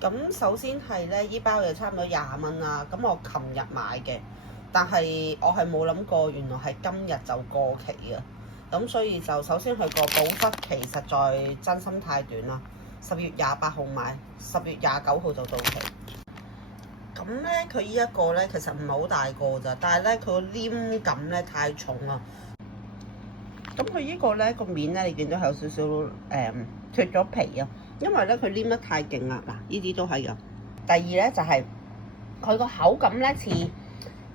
咁首先係咧，依包嘢差唔多20蚊啦。咁我琴日買嘅，但係我係冇諗過，原來係今日就過期啊。咁所以就首先佢個保質期實在真心太短啦。10月28號買，10月29號就到期。咁咧，佢呢一個咧其實唔係好大個咋，但係咧佢個黏感咧太重啦。咁佢呢個咧個面咧，你見到係有少少脫咗皮啊，因為咧佢黏得太勁啦。嗱，呢啲都係噶。第二咧就係佢個口感咧似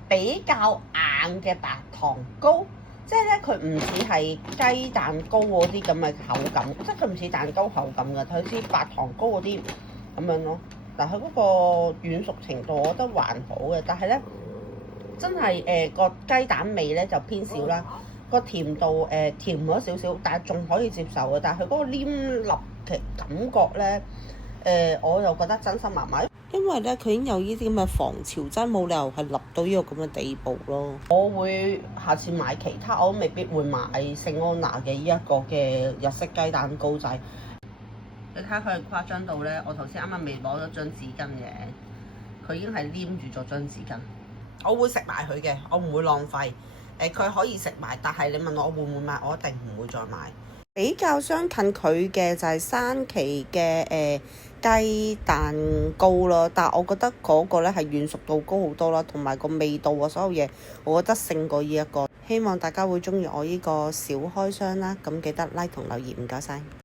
比較硬嘅白糖糕，即係咧佢唔似係雞蛋糕嗰啲咁嘅口感，即係佢唔似蛋糕口感㗎，佢似白糖糕嗰啲咁樣咯。但係佢嗰個軟熟程度，我覺得還好嘅，但係咧真係個雞蛋味咧就偏少啦。個甜度甜咗少少，但係仲可以接受嘅。但係佢嗰個黏粒嘅感覺咧，我又覺得真心麻麻，因為咧佢已經有呢啲咁嘅防潮劑，冇理由係立到呢個咁嘅地步咯。我會下次買其他，我都未必會買聖安娜嘅呢一個嘅日式雞蛋糕仔。你睇下佢係誇張到咧，我頭先啱啱未攞咗張紙巾嘅，佢已經係黏住咗張紙巾。我會食埋佢嘅，我唔會浪費。佢可以食埋，但係你問我會唔會買，我一定唔會再買。比較相近佢嘅就係山崎嘅雞蛋糕咯，但係我覺得嗰個咧係軟熟度高好多啦，同埋個味道啊，所有嘢我覺得勝過呢一個。希望大家會鍾意我呢個小開箱啦，咁記得 like 同留言，唔該晒。